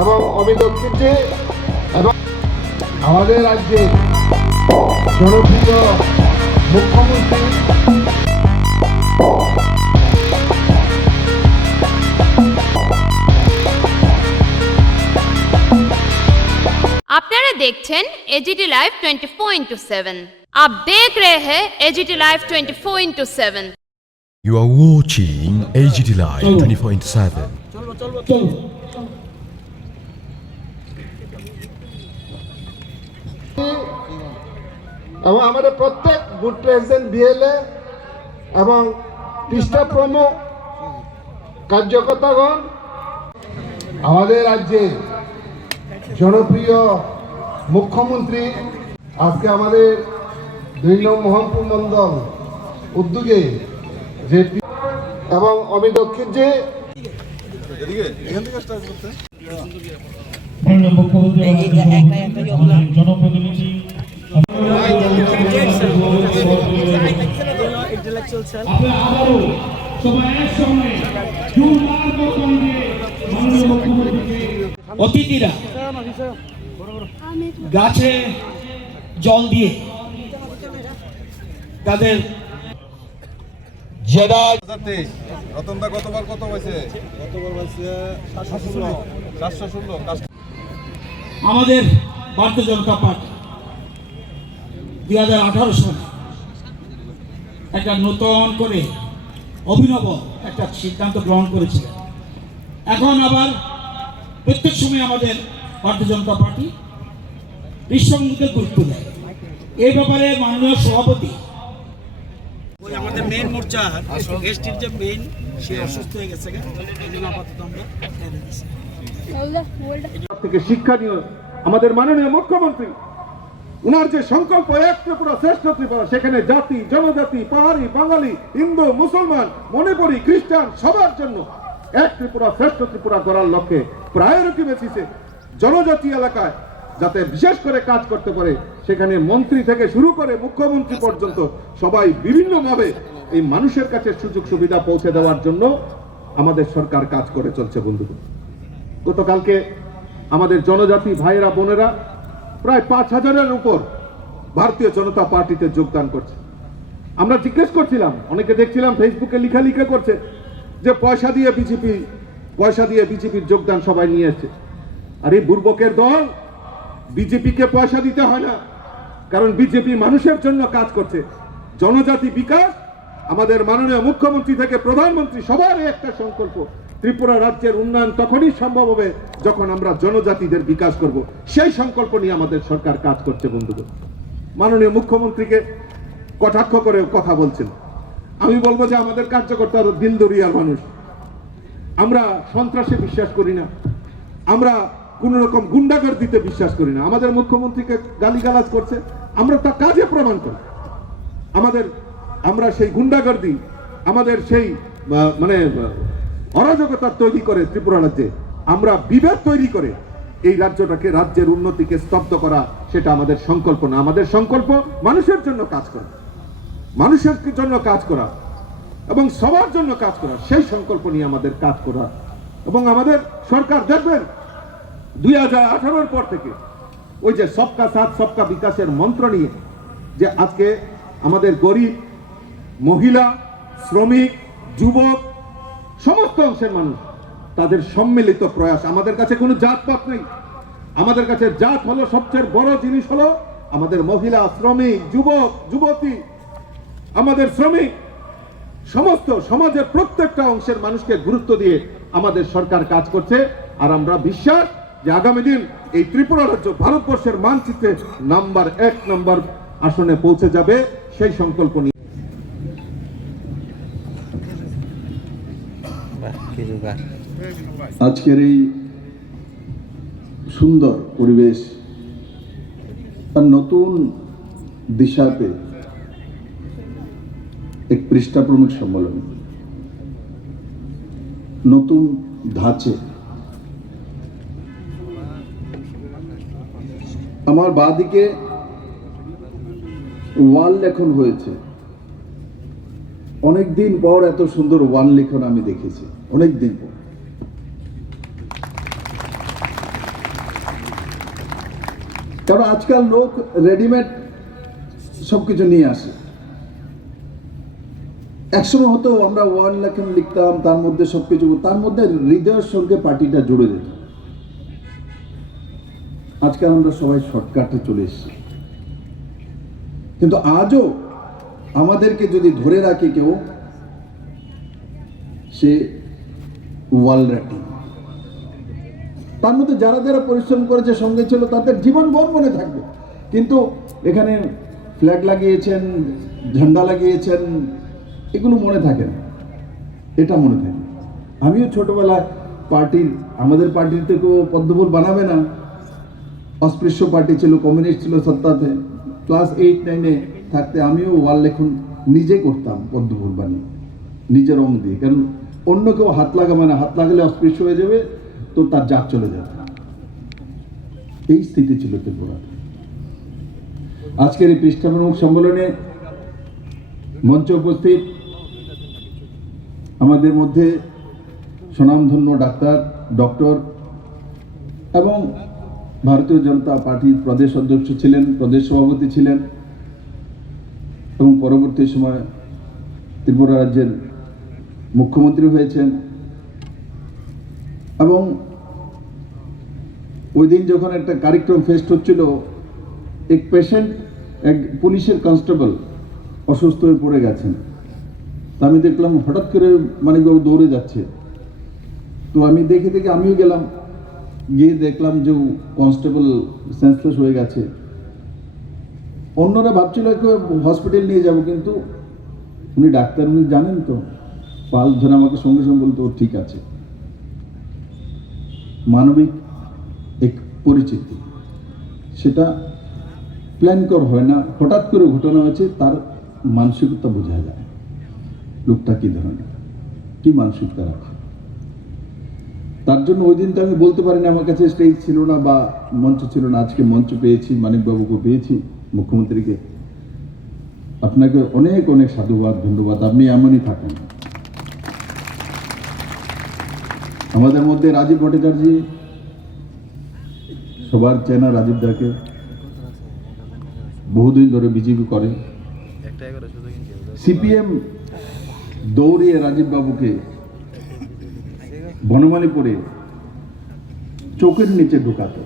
এবং অমিত ঐক্যজি এবং আমাদের রাজ্যের জনপ্রিয় মুখ্যমন্ত্রী আপনারা দেখছেন एजीटी लाइव 24/7। आप देख रहे हैं AGT live 24/7। You are watching AGT Live 24/7. এবং আমাদের প্রত্যেক বুথ প্রেসিডেন্ট বিএলএ এবং পৃষ্ঠা প্রমুখ কার্যকর্তাগণ আমাদের রাজ্যের জনপ্রিয় মুখ্যমন্ত্রী আজকে আমাদের 2 নং মোহনপুর মণ্ডল উদ্যোগে যে এবং অমিত ঐক্যজি জনপ্রতিনিধি অতিথিরা গাছে জল দিয়ে তাদের রতনদা গতবার কত হয়েছে? গতবার হয়েছে 716। আমাদের ভারতীয় জনতা পার্টি 2018 সালে একটা নতুন করে অভিনব একটা সিদ্ধান্ত গ্রহণ করেছিল। এখন আবার প্রত্যেক সময় আমাদের ভারতীয় জনতা পার্টি নিঃসঙ্গকে গুরুত্ব দেয়। এই ব্যাপারে মাননীয় সভাপতি আমাদের মেইন মোর্চার এসটির যে মেইন সে অসুস্থ হয়ে গেছে, এই জন্য আপাতত আমরা থেকে শিক্ষা নিয়ে আমাদের মাননীয় মুখ্যমন্ত্রী উনার যে সংকল্প এক ত্রিপুরা শ্রেষ্ঠ ত্রিপুরা, সেখানে জাতি জনজাতি পাহাড়ি বাঙালি হিন্দু মুসলমান মণিপুরি খ্রিস্টান সবার জন্য এক ত্রিপুরা শ্রেষ্ঠ ত্রিপুরা গড়ার লক্ষ্যে প্রায়োরিটি বেসিসে জনজাতি এলাকায় যাতে বিশেষ করে কাজ করতে পারে, সেখানে মন্ত্রী থেকে শুরু করে মুখ্যমন্ত্রী পর্যন্ত সবাই বিভিন্নভাবে এই মানুষের কাছে সুযোগ সুবিধা পৌঁছে দেওয়ার জন্য আমাদের সরকার কাজ করে চলছে। বন্ধুগণ, গতকালকে আমাদের জনজাতি ভাইয়েরা বোনেরা প্রায় 5,000-এর উপর ভারতীয় জনতা পার্টিতে যোগদান করছে। আমরা জিজ্ঞেস করছিলাম, অনেকে দেখছিলাম ফেসবুকে লিখা করছে যে পয়সা দিয়ে বিজেপির যোগদান সবাই নিয়ে এসছে। আর এই বুর্বকের দল, বিজেপিকে পয়সা দিতে হয় না, কারণ বিজেপি মানুষের জন্য কাজ করছে। জনজাতি বিকাশ আমাদের মাননীয় মুখ্যমন্ত্রী থেকে প্রধানমন্ত্রী সবার একটা সংকল্প। ত্রিপুরা রাজ্যের উন্নয়ন তখনই সম্ভব হবে যখন আমরা জনজাতিদের বিকাশ করব। সেই সংকল্প নিয়ে আমাদের সরকার কাজ করছে। বন্ধুগণ, মাননীয় মুখ্যমন্ত্রীকে কটাক্ষ করে কথা বলছেন। আমি বলবো যে আমাদের কার্যকর্তারা দিলদরিয়ার মানুষ, আমরা সন্ত্রাসে বিশ্বাস করি না, আমরা কোন রকম গুন্ডাগর্দিতে বিশ্বাস করি না। আমাদের মুখ্যমন্ত্রীকে গালিগালাজ করছে, আমরা তা কাজে প্রমাণ করি। আমরা সেই গুন্ডাগর্দি, আমাদের সেই অরাজকতা তৈরি করে ত্রিপুরা রাজ্যে আমরা বিভেদ তৈরি করে এই রাজ্যের উন্নতিকে স্তব্ধ করা, সেটা আমাদের সংকল্প না। আমাদের সংকল্প মানুষের জন্য কাজ করা, মানুষের জন্য কাজ করা এবং সবার জন্য কাজ করা। সেই সংকল্প নিয়ে আমাদের কাজ করা। এবং আমাদের সরকার দেখবেন 2018-এর পর থেকে ওই যে সবকা সাথ সবকা বিকাশের মন্ত্র নিয়ে যে আজকে আমাদের গরিব, মহিলা, শ্রমিক, যুবক সমস্ত অংশের মানুষ তাদের সম্মিলিত প্রয়াস। আমাদের কাছে কোনো জাতপাত নেই, আমাদের কাছে জাত হলো সবচেয়ে বড় জিনিস, হলো আমাদের মহিলা, শ্রমিক, যুবক, যুবতী, আমাদের শ্রমিক, সমস্ত সমাজের প্রত্যেকটা অংশের মানুষকে গুরুত্ব দিয়ে আমাদের সরকার কাজ করছে। আর আমরা বিশ্বাস যে আগামী দিন এই ত্রিপুরা রাজ্য ভারতবর্ষের মানচিত্রে নাম্বার 1 আসনে পৌঁছে যাবে, সেই সংকল্প নিয়ে। আজকের এই সুন্দর পরিবেশ আর নতুন দিশাতে এক পৃষ্ঠা প্রমুখ সম্মেলন, নতুন ধাঁচে আমার বাঁদিকে ওয়াল লেখন হয়েছে। অনেকদিন পর এত সুন্দর ওয়াল লেখন আমি দেখেছি, অনেকদিন পর। কারণ আজকাল লোক রেডিমেড সবকিছু নিয়ে আসে। একসময় হতো আমরা ওয়াল লেখন লিখতাম, তার মধ্যে সবকিছু, তার মধ্যে হৃদয়ের সঙ্গে পার্টিটা জুড়ে যেত। আজকাল আমরা সবাই শর্টকাটে চলে এসেছি, কিন্তু আজও আমাদেরকে যদি ধরে রাখে কেউ, সে ওয়াল রাইটিং। তার মধ্যে যারা যারা পরিশ্রম করেছে, সঙ্গে ছিল, তাদের জীবনভর মনে থাকবে। কিন্তু এখানে ফ্ল্যাগ লাগিয়েছেন, ঝান্ডা লাগিয়েছেন, এগুলো মনে থাকে না, এটা মনে থাকে। আমিও ছোটবেলায় আমাদের পার্টির থেকেও পদ্মফুল বানাবে না, অস্পৃশ্য পার্টি ছিল, কমিউনিস্ট ছিল সত্তাতে। ক্লাস 8-9-এ থাকতে আমিও ওয়াল লেখন নিজে করতাম, পদ্মফুল বানিয়ে, নিজের রং দিয়ে। কারণ অন্য কেউ হাত লাগাবে না, হাত লাগালে অস্পৃশ্য হয়ে যাবে, তো তার জাত চলে যাবে। এই স্থিতি ছিল ত্রিপুরা। আজকের এই পৃষ্ঠাপ্রমুখ সম্মেলনে মঞ্চে উপস্থিত আমাদের মধ্যে স্বনামধন্য ডক্টর এবং ভারতীয় জনতা পার্টির প্রদেশ অধ্যক্ষ ছিলেন, প্রদেশ সভাপতি ছিলেন এবং পরবর্তী সময় ত্রিপুরা রাজ্যের মুখ্যমন্ত্রী হয়েছেন। এবং ওই দিন যখন একটা কার্যক্রম ফেস্ট হচ্ছিল, এক পুলিশের কনস্টেবল অসুস্থ হয়ে পড়ে গেছেন। তা আমি দেখলাম হঠাৎ করে মানিকবাবু দৌড়ে যাচ্ছে, তো আমি দেখে আমিও গেলাম, গিয়ে দেখলাম যে কনস্টেবল সেন্সলেস হয়ে গেছে। অন্যরা ভাবছিল হসপিটাল নিয়ে যাব, কিন্তু উনি ডাক্তার, উনি জানেন তো, পাল ধরে আমাকে সঙ্গে সঙ্গে বলতো ঠিক আছে। মানবিক এক পরিচিতি, সেটা প্ল্যান করা হয় না, হঠাৎ করে ঘটনা হয়েছে, তার মানসিকতা বোঝা যায় লোকটা কি ধরনের, কি মানসিকতা রাখে। তার জন্য ওই দিন তো আমি বলতে পারিনি, আমার কাছে স্টেজ ছিল না বা মঞ্চ ছিল না। আজকে মঞ্চ পেয়েছি, মানিকবাবুকে পেয়েছি, মুখ্যমন্ত্রীকে। আপনাকে অনেক অনেক সাধুবাদ, ধন্যবাদ। আপনি এমনই থাকেন। আমাদের মধ্যে রাজীব ভট্টাচার্য, সবার চেনা রাজীব দাকে, বহুদিন ধরে বিজেপি করে। সিপিএম দৌড়িয়ে রাজীব বাবুকে বনমালীপুরে চোখের নিচে ঢুকাতো।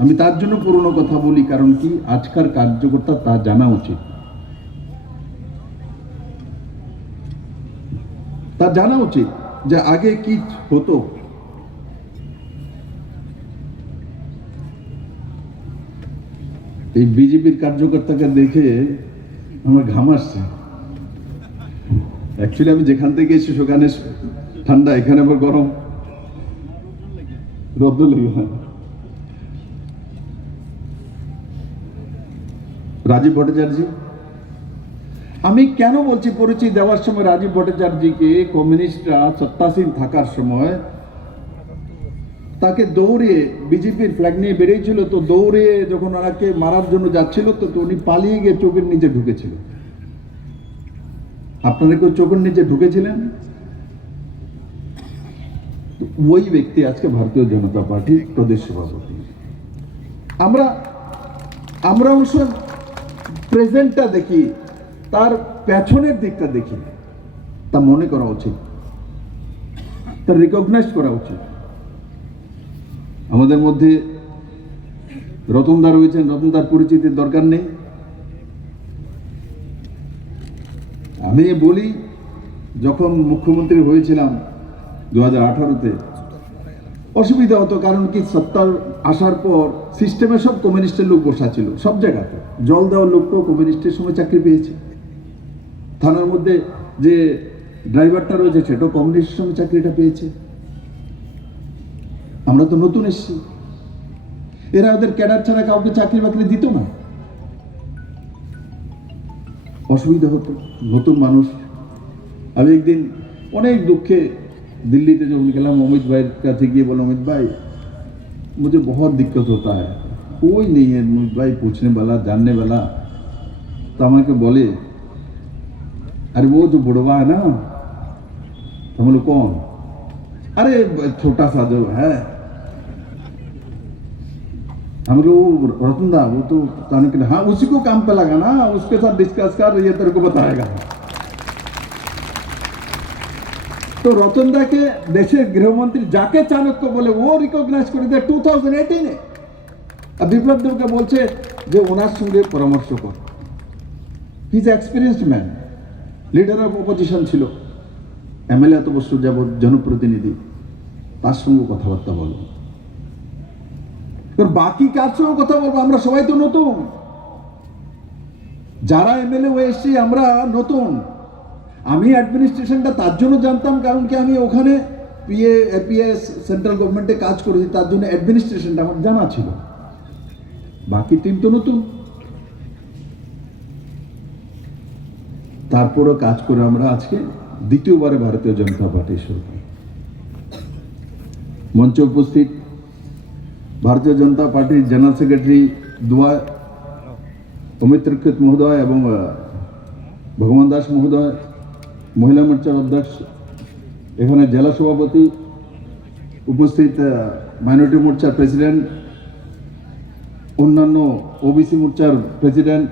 আমি তার জন্য পুরনো কথা বলি, কারণ কি আজকার কার্যকর্তা তা জানা উচিত, তার জানা উচিত যে আগে কি হতো। এই বিজেপির কার্যকর্তাকে দেখে আমার ঘাম আসছে। অ্যাকচুয়ালি আমি যেখান থেকে এসেছি সেখানে ঠান্ডা, এখানে আবার গরম, রোদ লেগে। রাজীব ভট্টাচার্য, আমি কেন বলছি পরিচয় দেওয়ার সময় রাজীব ভট্টাচার্যকে কমিউনিস্টরা সত্তাসীন থাকার সময় তাকে দৌড়িয়ে, বিজেপির ফ্ল্যাগ নিয়ে বেরিয়েছিল, তো দৌড়ে যখন ওনাকে মারার জন্য যাচ্ছিল, তো উনি পালিয়ে গিয়ে চোখের নিচে ঢুকেছিল। আপনারা কেউ চোখের নিচে ঢুকেছিলেন? ওই ব্যক্তি আজকে ভারতীয় জনতা পার্টির প্রদেশ সভাপতি। আমরা অবশ্য প্রেজেন্টটা দেখি, তার পেছনের দিকটা দেখি, তা মনে করা উচিত, তা রিকগনাইজ করা উচিত। আমাদের মধ্যে রতনদা রয়েছেন, রতনদার পরিচিতির দরকার নেই। আমি বলি, যখন মুখ্যমন্ত্রী হয়েছিলাম 2018-তে, অসুবিধা হতো, কারণ কি সত্তার আসার পর সিস্টেমে সব কমিউনিস্টের লোক বসা ছিল, সব জায়গাতে। জল দেওয়ার লোকটাও কমিউনিস্টের সময় চাকরি পেয়েছে, থানার মধ্যে যে ড্রাইভারটা রয়েছে সেটাও কমিউনিস্টের সময় চাকরিটা পেয়েছে। আমরা তো নতুন এসেছি, এরা ওদের ক্যাডার ছাড়া কাউকে চাকরি বাকরি দিত না, অসুবিধা হতো, নতুন মানুষ। আমি একদিন অনেক দুঃখে दिल्ली যখন গেলাম, অমিত ভাইয়ের কাছে গিয়ে বললাম, অমিত ভাই मुझे बहुत दिक्कत होता है, कोई नहीं है अमित भाई पूछने वाला, जानने वाला। तो আমাকে বলে, अरे वो जो बुढ़वा है ना, तो हम लोग कौन? अरे छोटा सा जो है, हम लोग रतन दा वो तो जाने के हाँ उसी को काम पे लगा ना, उसके साथ डिस्कस कर, ये तेरे को बताएगा। तो रतन दा के देशेर गृहमंत्री जाके चाणक्य बोले वो रिकगनाइज করে দেয় 2018 এ। আর বিপ্লব দেবকে বলছে যে ওনার সঙ্গে পরামর্শ কর। He is experienced man, leader of opposition ছিল, এমএলএ এত বছর যাবৎ জনপ্রতিনিধি, তার সঙ্গে কথাবার্তা বলো। বাকি কার সঙ্গে কথা বলবো? আমরা সবাই তো নতুন, যারা এমএলএ হয়ে এসেছি আমরা নতুন। আমি অ্যাডমিনিস্ট্রেশনটা তার জন্য জানতাম কারণ কি আমি ওখানে এপিএস সেন্ট্রাল গভর্নমেন্টে কাজ করেছি, তার জন্য অ্যাডমিনিস্ট্রেশনটা আমার জানা ছিল। বাকি টিম তো নতুন, তারপরও কাজ করে আমরা আজকে দ্বিতীয়বারে ভারতীয় জনতা পার্টির সরকার। মঞ্চে উপস্থিত ভারতীয় জনতা পার্টির জেনারেল সেক্রেটারি দুয়ায় অমিত ত্রিক্ষিত মহোদয় এবং ভগবান দাস মহোদয়, মহিলা মোর্চার অধ্যক্ষ, এখানে জেলা সভাপতি উপস্থিত, মাইনরিটি মোর্চার প্রেসিডেন্ট, অন্যান্য ওবিসি মোর্চার প্রেসিডেন্ট,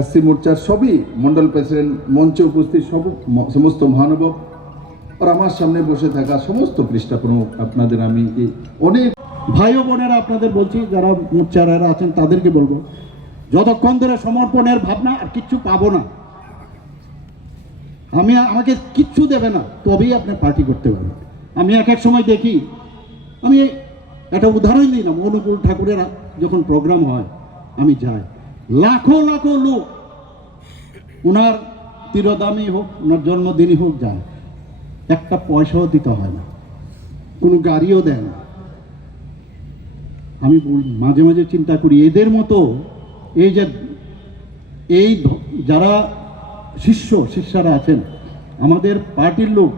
এসসি মোর্চার সবই মন্ডল প্রেসিডেন্ট, মঞ্চে উপস্থিত সমস্ত মহানুভব আর আমার সামনে বসে থাকা সমস্ত পৃষ্ঠা প্রমুখ, আপনাদের আমি অনেক ভাই ও বোনেরা আপনাদের বলছি, যারা মোর্চারা আছেন তাদেরকে বলবো, যতক্ষণ ধরে সমর্পণের ভাবনা আর কিচ্ছু পাবো না, আমাকে কিচ্ছু দেবে না, তবেই আপনি পার্টি করতে পারবেন। আমি এক এক সময় দেখি, আমি একটা উদাহরণ দিই না, অনুকূল ঠাকুরের যখন প্রোগ্রাম হয় আমি যাই, লাখো লাখো লোক, ওনার তিরোদামই হোক, ওনার জন্মদিনই হোক, যায়, একটা পয়সাও দিতে হয় না, কোনো গাড়িও দেয় না। আমি মাঝে মাঝে চিন্তা করি এদের মতো এই যারা শিষ্যরা আছেন, আমাদের পার্টির লোক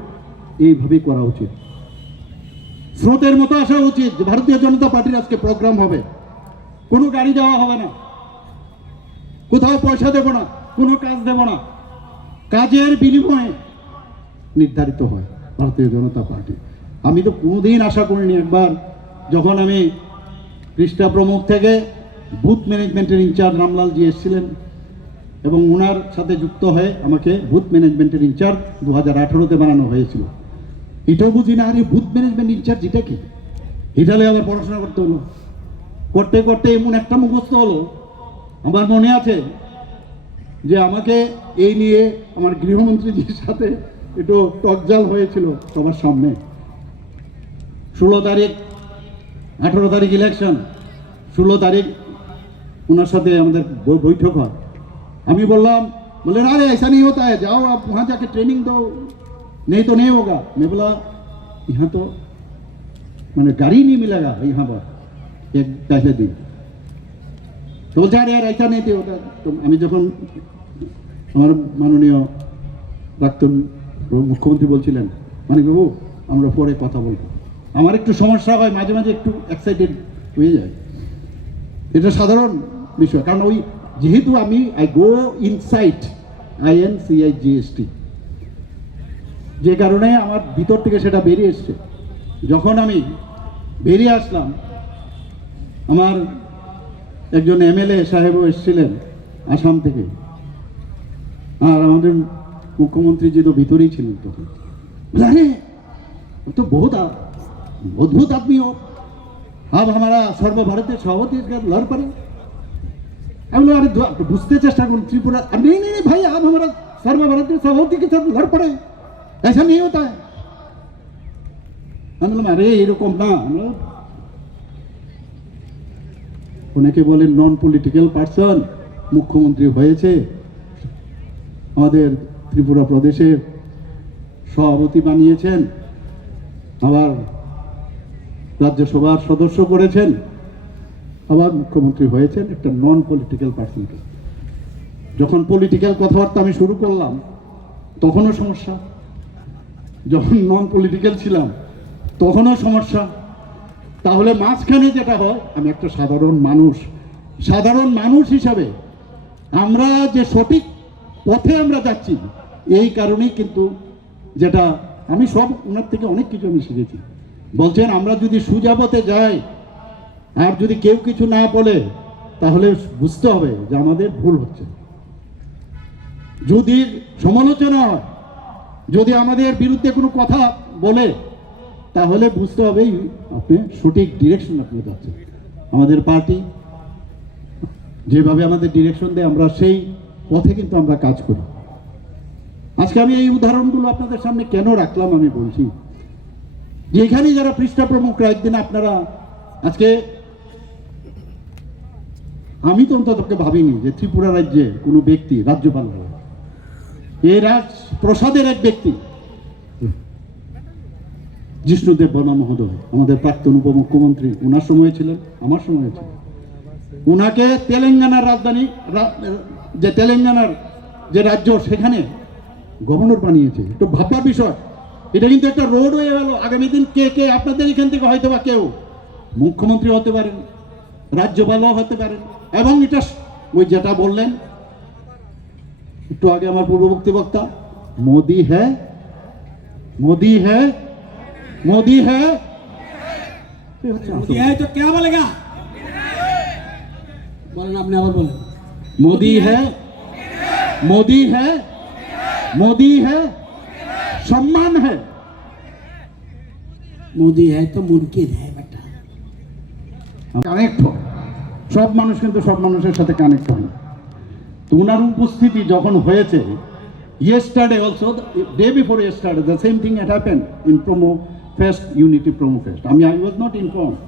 এইভাবেই করা উচিত, স্রোতের মতো আসা উচিত। ভারতীয় জনতা পার্টির আজকে প্রোগ্রাম হবে, কোনো গাড়ি দেওয়া হবে না, কোথাও পয়সা দেব না, কোনো কাজ দেব না, কাজের বিনিময়ে নির্ধারিত হয় ভারতীয় জনতা পার্টি। আমি তো কোনোদিন আশা করিনি, একবার যখন আমি পৃষ্ঠা প্রমুখ থেকে বুথ ম্যানেজমেন্টের ইনচার্জ রামলালজি এসেছিলেন এবং ওনার সাথে যুক্ত হয়ে আমাকে বুথ ম্যানেজমেন্টের ইনচার্জ 2018-তে বানানো হয়েছিল। এটাও বুঝি না, আরে বুথ ম্যানেজমেন্ট ইনচার্জ এটা কি? এটালে আবার পড়াশোনা করতে হলো, করতে করতে এমন একটা মুখস্থ হলো। আমার মনে আছে যে আমাকে এই নিয়ে আমার গৃহমন্ত্রীজির সাথে একটু টকজাল হয়েছিল সবার সামনে। 16 তারিখ 18 তারিখ ইলেকশন, 16 তারিখ ওনার সাথে আমাদের বৈঠক হয়। আমি বললাম, बोले अरे ऐसा नहीं होता है, जाओ आप वहाँ जाके ट्रेनिंग दो, नहीं तो नहीं होगा। मैं बोला यहाँ तो मैंने गाड़ी नहीं मिलेगा यहाँ पर एक पहले दिन। तो बोलते यार ऐसा नहीं होता। तो আমি যখন আমার মাননীয় প্রাক্তন মুখ্যমন্ত্রী বলছিলেন, মানে বাবু আমরা পরে কথা বলবো, আমার একটু সমস্যা হয়, মাঝে মাঝে একটু এক্সাইটেড হয়ে যায়, এটা সাধারণ বিষয়। কারণ ওই যেহেতু আমি গো ইনসাইট INCIGST, যে কারণে আমার ভিতর থেকে সেটা বেরিয়ে এসছে। যখন আমি বেরিয়ে আসলাম, আমার একজন MLA সাহেবও এসেছিলেন আসাম থেকে, আর আমাদের মুখ্যমন্ত্রীজি তো ভিতরেই ছিলেন তখন। আরে तो बहुत अद्भुत आदमी हो, अब हमारा सर्वभारतीय सभापति लड़ पड़े। अब लोग अरे बुझते चेष्टा करूँ त्रिपुरा, नहीं नहीं भाई आप हमारा सर्वभारतीय सभापति के साथ लड़ पड़े, ऐसा नहीं होता है। हम अरे এরকম না, আমরা অনেকে বলেন নন পলিটিক্যাল পার্সন মুখ্যমন্ত্রী হয়েছে, আমাদের ত্রিপুরা প্রদেশে সভাপতি বানিয়েছেন, আবার রাজ্যসভার সদস্য করেছেন, আবার মুখ্যমন্ত্রী হয়েছেন একটা নন পলিটিক্যাল পার্সনকে। যখন পলিটিক্যাল কথাবার্তা আমি শুরু করলাম তখনও সমস্যা, যখন নন পলিটিক্যাল ছিলাম তখনও সমস্যা। তাহলে মাঝখানে যেটা হয়, আমি একটা সাধারণ মানুষ হিসাবে আমরা যে সঠিক পথে আমরা যাচ্ছি, এই কারণেই কিন্তু যেটা আমি সব ওনার থেকে অনেক কিছু আমি শিখেছি। বলছেন আমরা যদি সুজা পথে যাই আর যদি কেউ কিছু না বলে তাহলে বুঝতে হবে যে আমাদের ভুল হচ্ছে। যদি সমালোচনা হয়, যদি আমাদের বিরুদ্ধে কোনো কথা বলে, তাহলে বুঝতে হবে আপনি সঠিক ডিরেকশন আপনি যাচ্ছেন। আমাদের পার্টি যেভাবে আমাদের ডিরেকশন দেয় আমরা সেই পথে কিন্তু আমরা কাজ করি। আজকে আমি এই উদাহরণগুলো আপনাদের সামনে কেন রাখলাম আমি বলছি যে এখানে যারা পৃষ্ঠা প্রমুখরা, একদিন আপনারা আজকে, আমি তো অন্ততকে ভাবিনি যে ত্রিপুরা রাজ্যে কোনো ব্যক্তি রাজ্যপাল হবে। এই রাজপ্রসাদের এক ব্যক্তি জিষ্ণুদেব বর্মা মহোদয়, আমাদের প্রাক্তন উপমুখ্যমন্ত্রী, ওনার সময় ছিলেন, আমার সময় ছিল। ওনাকে তেলেঙ্গানার রাজধানী, যে তেলেঙ্গানার যে রাজ্য, সেখানে গভর্নর বানিয়েছে। একটু ভাববার বিষয়, এটা কিন্তু একটা রোড হয়ে গেল। আগামী দিন কে কে আপনাদের এখান থেকে হয়তো বা কেউ মুখ্যমন্ত্রী হতে পারেন, রাজ্যপালও হতে পারেন। এবং এটা ওই যেটা বললেন একটু আগে আমার পূর্ববর্তী বক্তা, মোদি হ্যাঁ, মোদি হ্যাঁ, মোদি হ্যাঁ, मोदी है तो क्या बोलेगा? बोलें आपने आवाज बोलें। मोदी है, मोदी है, मोदी है, सम्मान है। मोदी है तो मुमकिन है बेटा। কানেক্ট হয়, সব মানুষ কিন্তু সব মানুষের সাথে কানেক্ট হয় না। তো ওনার উপস্থিতি যখন হয়েছে, yesterday also, the day before yesterday, the same thing had happened in Promo Fest, Unity Promo Fest. I was not informed.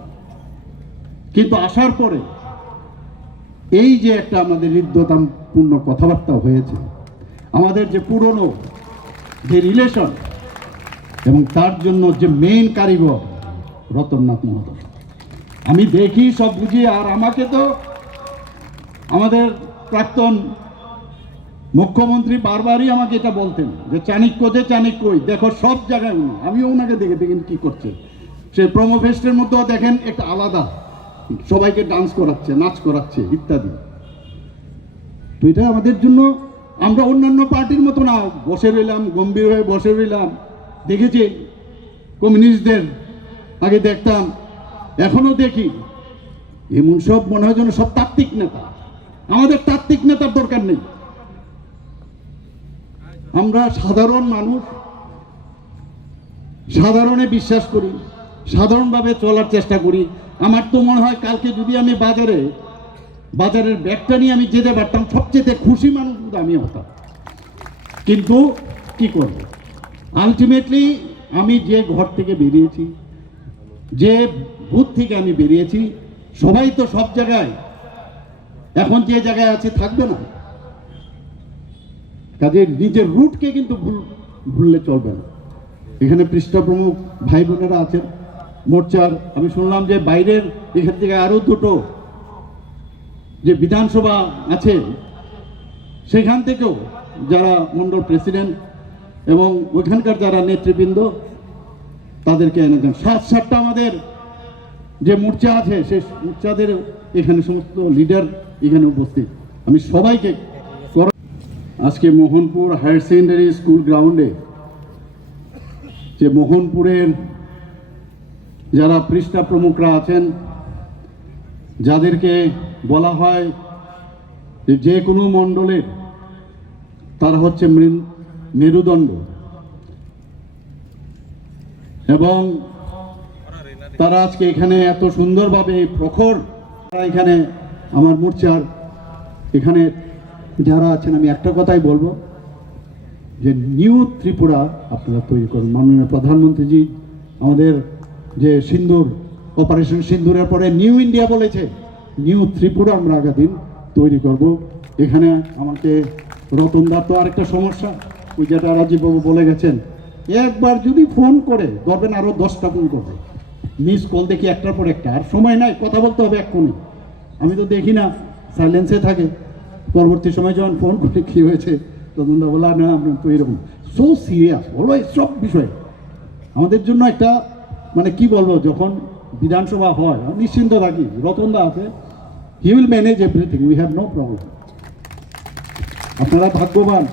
কিন্তু আসার পরে এই যে একটা আমাদের হৃদ্যতাপূর্ণ কথাবার্তা হয়েছে, আমাদের যে পুরনো যে রিলেশন, এবং তার জন্য যে মেইন কারিগর রতননাথ মহোদয়, আমি দেখি সব বুঝি। আর আমাকে তো আমাদের প্রাক্তন মুখ্যমন্ত্রী বারবারই আমাকে এটা বলতেন যে চাণক্য যে চাণক্যই, দেখো সব জায়গায় উনি। আমিও ওনাকে দেখে দেখেন কি করছে। সে প্রোমো ফেস্টের মধ্যেও দেখেন একটা আলাদা, সবাইকে ডান্স করাচ্ছে, নাচ করাচ্ছে ইত্যাদি। তো এটা আমাদের জন্য, আমরা অন্যান্য পার্টির মতো না বসে রইলাম, গম্ভীর হয়ে বসে রইলাম। দেখেছি কমিউনিস্টদের আগে দেখতাম, এখনো দেখি, এমন সব মনে হয় যেন সব তাত্ত্বিক নেতা। আমাদের তাত্ত্বিক নেতার দরকার নেই। আমরা সাধারণ মানুষ, সাধারণে বিশ্বাস করি, সাধারণভাবে চলার চেষ্টা করি। আমার তো মনে হয় কালকে যদি আমি বাজারের ব্যাগটা নিয়ে আমি যেতে পারতাম, সবচেয়ে খুশি মানুষ আমি হতাম। কিন্তু কি করব, আলটিমেটলি আমি যে ঘর থেকে বেরিয়েছি, যে বুথ থেকে আমি বেরিয়েছি, সবাই তো সব জায়গায় এখন যে জায়গায় আছে থাকবে না। কাজে নিজের রুটকে কিন্তু ভুললে চলবে না। এখানে পৃষ্ঠা প্রমুখ ভাই বোনেরা আছেন মোর্চার। আমি শুনলাম যে বাইরের এখান থেকে আরো দুটো যে বিধানসভা আছে সেখান থেকেও যারা মন্ডল প্রেসিডেন্ট এবং ওইখানকার যারা নেতৃবৃন্দ, তাদেরকে এনেছেন। 7-7টা আমাদের যে মোর্চা আছে, সেই মোর্চাদের এখানে সমস্ত লিডার এখানে উপস্থিত। আমি সবাইকে আজকে মোহনপুর হায়ার সেকেন্ডারি স্কুল গ্রাউন্ডে, যে মোহনপুরের যারা পৃষ্ঠা প্রমুখরা আছেন, যাদেরকে বলা হয় যে কোনো মণ্ডলের তারা হচ্ছে মেরুদণ্ড, এবং তারা আজকে এখানে এত সুন্দরভাবে প্রখর, এখানে আমার মোর্চার এখানে যারা আছেন, আমি একটা কথাই বলবো যে নিউ ত্রিপুরা আপনারা তৈরি করুন। মাননীয় প্রধানমন্ত্রীজি আমাদের যে সিন্দুর, অপারেশন সিন্দুরের পরে নিউ ইন্ডিয়া বলেছে, নিউ ত্রিপুরা আমরা আগামীদিন তৈরি করব। এখানে আমাকে রতনদার তো আরেকটা সমস্যা, ওই যেটা রাজীববাবু বলে গেছেন, একবার যদি ফোন করে ধরবেন আরও 10টা ফোন করবে, মিস কল দেখি একটার পর একটা, আর সময় নাই, কথা বলতে হবে এক্ষুনি। আমি তো দেখি না, সাইলেন্সে থাকে। পরবর্তী সময় যখন ফোন করে কী হয়েছে, রতনদা বলা না আপনার তো এরকম সো সিরিয়াস, বলো সব বিষয়ে আমাদের জন্য একটা মানে কি বলবো, যখন বিধানসভা হয় নিশ্চিন্ত থাকি, রতনদা আছে, he will manage everything, we have no problem. আপনারা ভাগ্যবান।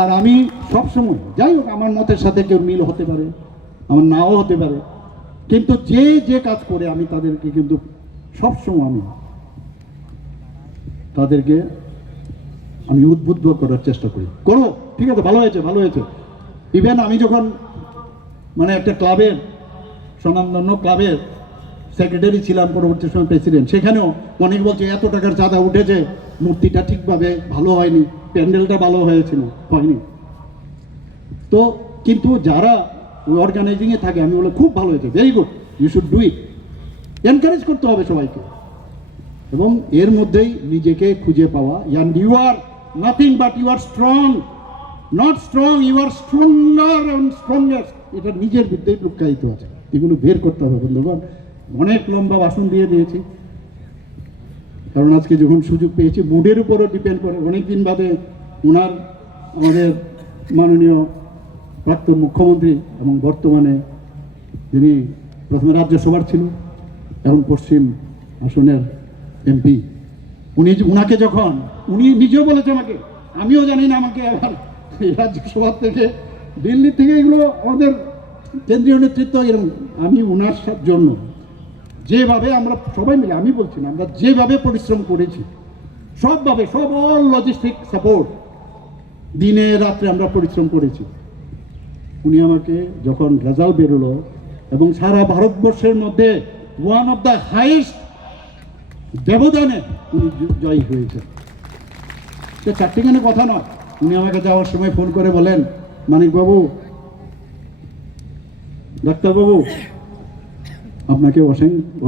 আর আমি সবসময়, যাই হোক, আমার মতের সাথে কেউ মিল হতে পারে, আমার নাও হতে পারে, কিন্তু যে যে কাজ করে আমি তাদেরকে কিন্তু সবসময় আমি তাদেরকে আমি উদ্বুদ্ধ করার চেষ্টা করি, করো, ঠিক আছে, ভালো হয়েছে, ভালো হয়েছে। ইভেন আমি যখন মানে একটা ক্লাবের, স্বনামধন্য ক্লাবের সেক্রেটারি ছিলাম, পরবর্তী সময় প্রেসিডেন্ট, সেখানেও অনেক বলছে এত টাকার চাঁদা উঠেছে, মূর্তিটা ঠিকভাবে ভালো হয়নি, প্যান্ডেলটা ভালো হয়েছিল, হয়নি। তো কিন্তু যারা অর্গানাইজিংয়ে থাকে আমি বলে খুব ভালো হয়েছে, very good, you should do it. Encourage করতে হবে সবাইকে, এবং এর মধ্যেই নিজেকে খুঁজে পাওয়া। And you are nothing but you are strong, not strong, you are stronger and strongest. এটা নিজের বিদ্যেই লুকায়িত আছে, এগুলো বের করতে হবে বন্ধুগণ। অনেক লম্বা ভাষণ দিয়ে দিয়েছি, কারণ আজকে যখন সুযোগ পেয়েছি, মুডের উপরও ডিপেন্ড করে। অনেকদিন বাদে ওনার, আমাদের মাননীয় প্রাক্তন মুখ্যমন্ত্রী এবং বর্তমানে যিনি প্রথমে রাজ্যসভার ছিল, এখন পশ্চিম আসনের এমপি, উনাকে যখন, উনি নিজেও বলেছে আমাকে, আমিও জানি না, আমাকে আবার এই রাজ্যসভা থেকে, দিল্লি থেকে, এগুলো আমাদের কেন্দ্রীয় নেতৃত্ব এরকম, আমি ওনার জন্য যেভাবে আমরা সবাই মিলে, আমি বলছি না, আমরা যেভাবে পরিশ্রম করেছি সবভাবে, সব অল লজিস্টিক সাপোর্ট, দিনে রাত্রে আমরা পরিশ্রম করেছি। উনি আমাকে যখন রেজাল্ট বেরোলো এবং সারা ভারতবর্ষের মধ্যে ওয়ান অফ দ্য হাইয়েস্ট ব্যবধানে উনি জয়ী হয়েছে, সে চারটিখানে কথা নয়। উনি আমাকে যাওয়ার সময় ফোন করে বলেন, মানিকবাবু, ডাক্তারবাবু, আপনাকে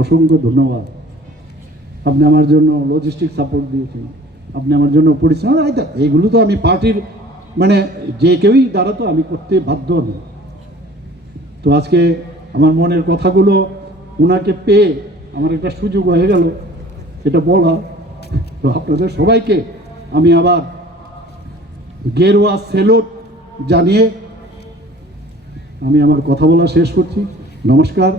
অসংখ্য ধন্যবাদ, আপনি আমার জন্য লজিস্টিক সাপোর্ট দিয়েছেন, আপনি আমার জন্য পরিশ্রম, এইগুলো তো আমি পার্টির মানে যে কেউই দাঁড়াতো, আমি করতে বাধ্য নই। তো আজকে আমার মনের কথাগুলো ওনাকে পেয়ে আমার একটা সুযোগ হয়ে গেল এটা বলা। তো আপনাদের সবাইকে আমি আবার গেরুয়া সেলুট জানিয়ে আমি আমার কথা বলা শেষ করছি। নমস্কার,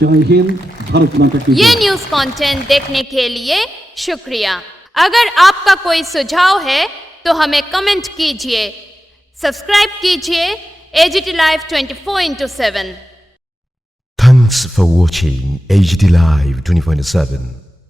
जय हिंद, भारत माता की ये जय। न्यूज कंटेंट देखने के लिए शुक्रिया। अगर आपका कोई सुझाव है तो हमें कमेंट कीजिए, सब्सक्राइब कीजिए AGT Live 24/7। Thanks for watching AGT Live 24/7.